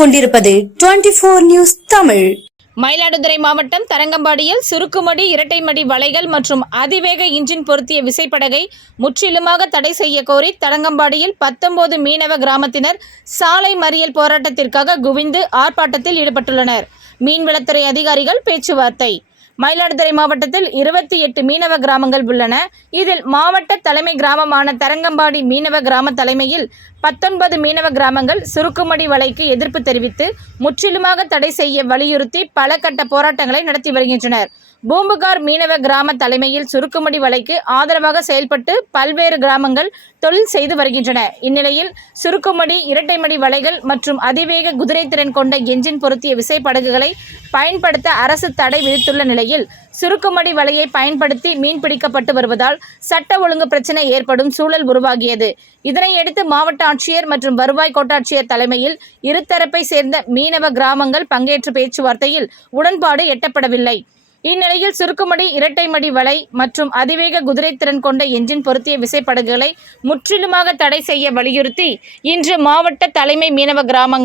கொண்டிருப்பது 24 நியூஸ் தமிழ். மயிலாடுதுறை மாவட்டம் தரங்கம்பாடியில் சுருக்குமடி இரட்டைமடி வலைகள் மற்றும் அதிவேக இன்ஜின் பொருத்திய விசைப்படகை முற்றிலுமாக தடை செய்ய கோரி தரங்கம்பாடியில் 19 மீனவ கிராமத்தினர் சாலை மறியல் போராட்டத்திற்காக குவிந்து ஆர்ப்பாட்டத்தில் ஈடுபட்டுள்ளனர். மீன்வளத்துறை அதிகாரிகள் பேச்சுவார்த்தை. மயிலாடுதுறை மாவட்டத்தில் 28 மீனவ கிராமங்கள் உள்ளன. இதில் மாவட்ட தலைமை கிராமமான தரங்கம்பாடி மீனவ கிராம தலைமையில் 19 மீனவ கிராமங்கள் சுருக்குமடி வலைக்கு எதிர்ப்பு தெரிவித்து முற்றிலுமாக தடை செய்ய வலியுறுத்தி பல கட்ட போராட்டங்களை நடத்தி வருகின்றனர். பூம்புகார் மீனவ கிராம தலைமையில் சுருக்குமடி வலைக்கு ஆதரவாக செயல்பட்டு பல்வேறு கிராமங்கள் தொழில் செய்து வருகின்றன. இந்நிலையில் சுருக்குமடி இரட்டைமடி வலைகள் மற்றும் அதிவேக குதிரைத்திறன் கொண்ட என்ஜின் பொருத்திய விசைப்படகுகளை பயன்படுத்த அரசு தடை விதித்துள்ள நிலையில் சுருக்குமடி வலையை பயன்படுத்தி மீன்பிடிக்கப்பட்டு வருவதால் சட்ட ஒழுங்கு பிரச்சனை ஏற்படும் சூழல் உருவாகியது. இதனையடுத்து மாவட்ட ஆட்சியர் மற்றும் வருவாய் கோட்டாட்சியர் தலைமையில் இருதரப்பை சேர்ந்த மீனவ கிராமங்கள் பங்கேற்ற பேச்சுவார்த்தையில் உடன்பாடு எட்டப்படவில்லை. இந்நிலையில் சுருக்குமடி இரட்டைமடி வலை மற்றும் அதிவேக குதிரைத்திறன் கொண்ட என்ஜின் பொருத்திய விசைப்படகுகளை முற்றிலுமாக தடை செய்ய வலியுறுத்தி இன்று மாவட்ட தலைமை மீனவ கிராம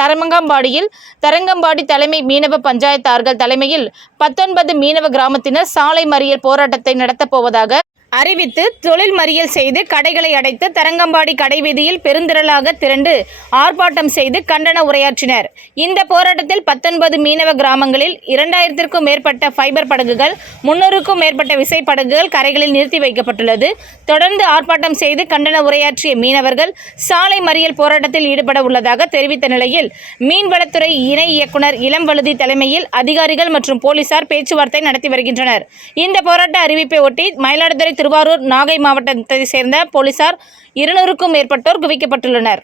தரங்கம்பாடி தலைமை மீனவ பஞ்சாயத்தார்கள் தலைமையில் 19 மீனவ கிராமத்தினர் சாலை மறியல் போராட்டத்தை நடத்தப் போவதாக அறிவித்து தொழில் மறியல் செய்து கடைகளை அடைத்து தரங்கம்பாடி கடைவீதியில் பெருந்திரளாக திரண்டு ஆர்ப்பாட்டம் செய்து கண்டன உரையாற்றினர். இந்த போராட்டத்தில் 19 மீனவ கிராமங்களில் 2000க்கும் மேற்பட்ட ஃபைபர் படகுகள் 300க்கும் மேற்பட்ட விசைப்படகுகள் கரைகளில் நிறுத்தி வைக்கப்பட்டுள்ளது. தொடர்ந்து ஆர்ப்பாட்டம் செய்து கண்டன உரையாற்றிய மீனவர்கள் சாலை மறியல் போராட்டத்தில் ஈடுபட உள்ளதாக தெரிவித்த நிலையில் மீன்வளத்துறை இணை இயக்குனர் இளம்வழுதி தலைமையில் அதிகாரிகள் மற்றும் போலீசார் பேச்சுவார்த்தை நடத்தி வருகின்றனர். இந்த போராட்ட அறிவிப்பை ஒட்டி மயிலாடுதுறை, திருவாரூர், நாகை மாவட்டத்தை சேர்ந்த போலீசார் 200க்கும் மேற்பட்டோர் குவிக்கப்பட்டுள்ளனர்.